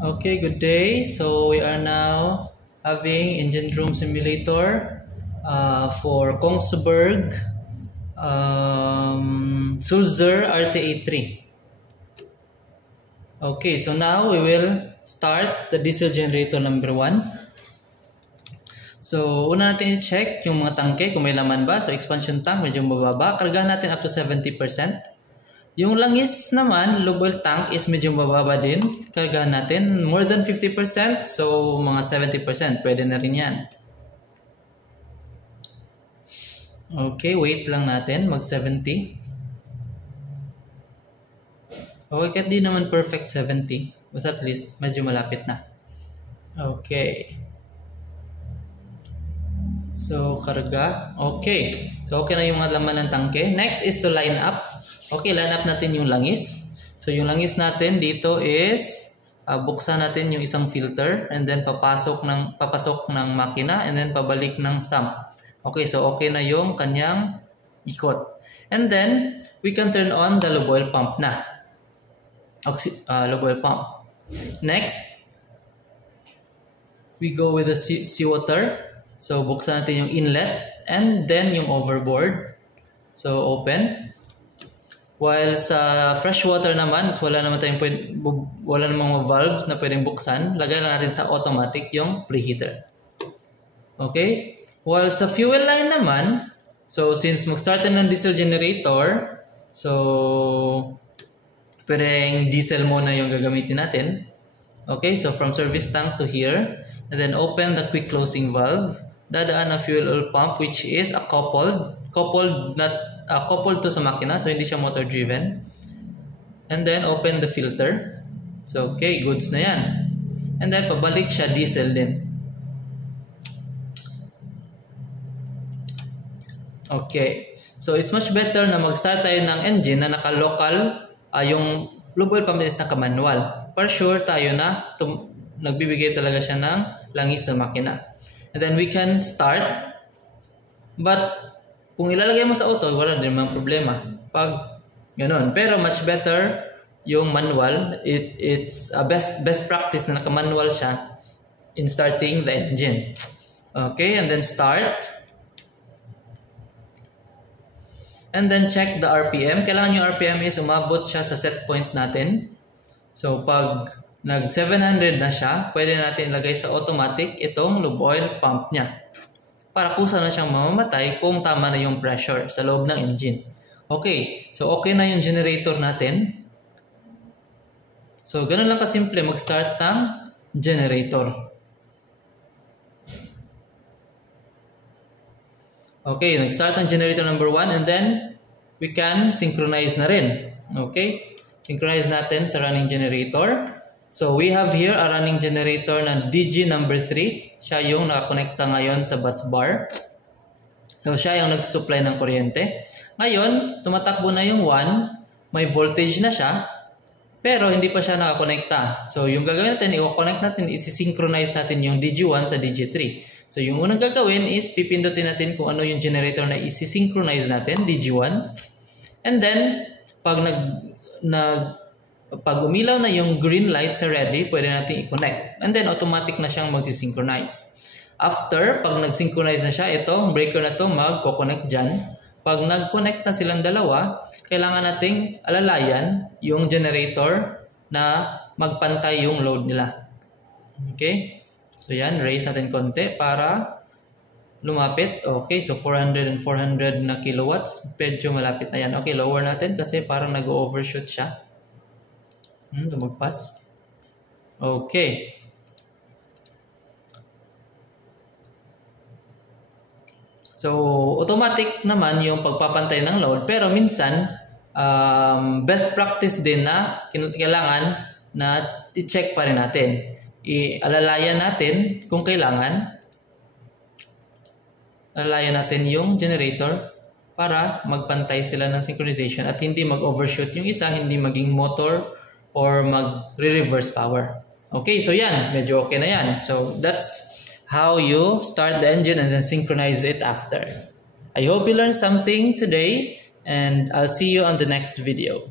Okay, good day. So we are now having engine room simulator for Kongsberg Sulzer RTA3. Okay, so now we will start the diesel generator number 1. So una natin i-check yung mga tangke kung may laman ba. So expansion tank medyo mababa. Kargahan natin up to 70%. Yung langis naman, lube oil tank is medyo mababa din. Kargahan natin more than 50%. So mga 70%. Pwede na rin yan. Okay, wait lang natin. Mag 70. Okay, kahit di naman perfect 70. Basta at least medyo malapit na. Okay. So, karga. Okay. So, okay na yung mga laman ng tangke. Next is to line up. Okay, line up natin yung langis. So, yung langis natin dito is buksan natin yung isang filter and then papasok ng makina and then pabalik ng sump. Okay, so okay na yung kanyang ikot. And then, we can turn on the lube oil pump na. Lube oil pump. Next, we go with the seawater. So, buksan natin yung inlet and then yung overboard. So, open. While sa fresh water naman, wala namang mga valves na pwedeng buksan. Lagay lang natin sa automatic yung preheater. Okay? While sa fuel line naman, so since mag-start na ng diesel generator, so pwedeng diesel muna yung gagamitin natin. Okay? So, from service tank to here. And then, open the quick closing valve. Dadaan ang fuel oil pump which is a coupled to sa makina, so hindi siya motor driven. And then open the filter. So okay, goods na yan. And then pabalik siya diesel din. Okay, so it's much better na mag-start tayo ng engine na naka-local, yung lube oil pump is naka-manual. For sure tayo na nagbibigay talaga siya ng langis sa makina. And then we can start. But kung ilalagay mo sa auto, wala din naman problema. Pag ganun. Pero much better yung manual. It's a best practice na naka-manual siya in starting the engine. Okay, and then start. And then check the RPM. Kailangan yung RPM is umabot siya sa set point natin. So pag nag 700 na siya, pwede natin ilagay sa automatic itong lube oil pump niya. Para kusa na siyang mamamatay kung tama na yung pressure sa loob ng engine. Okay, so okay na yung generator natin. So ganun lang kasimple mag-start ng generator. Okay, nag-start ang generator number 1 and then we can synchronize na rin. Okay, synchronize natin sa running generator. So, we have here a running generator na DG number 3. Siya yung nakakonekta ngayon sa bus bar. So, siya yung nagsusupply ng kuryente. Ngayon, tumatakbo na yung 1. May voltage na siya. Pero, hindi pa siya nakakonekta. So, yung gagawin natin, i-connect natin, isi-synchronize natin yung DG1 sa DG3. So, yung unang gagawin is, pipindutin natin kung ano yung generator na isi-synchronize natin, DG1. And then, pag umilaw na yung green light sa ready, pwede natin i-connect. And then, automatic na siyang mag-synchronize. After, pag nag-synchronize na siya, itong breaker na ito mag-connect dyan. Pag nag-connect na silang dalawa, kailangan nating alalayan yung generator na magpantay yung load nila. Okay? So, yan. Raise natin konti para lumapit. Okay, so 400 and 400 na kilowatts. Medyo malapit na yan. Okay, lower natin kasi parang nag-overshoot siya. Lumagpas. Okay. So, automatic naman yung pagpapantay ng load. Pero minsan, best practice din na kailangan na i-check pa rin natin. Alalayan natin kung kailangan. Alalayan natin yung generator para magpantay sila ng synchronization at hindi mag-overshoot yung isa, hindi maging motor or mag-reverse power. Okay, so yan. Medyo okay na yan. So, that's how you start the engine and then synchronize it after. I hope you learned something today and I'll see you on the next video.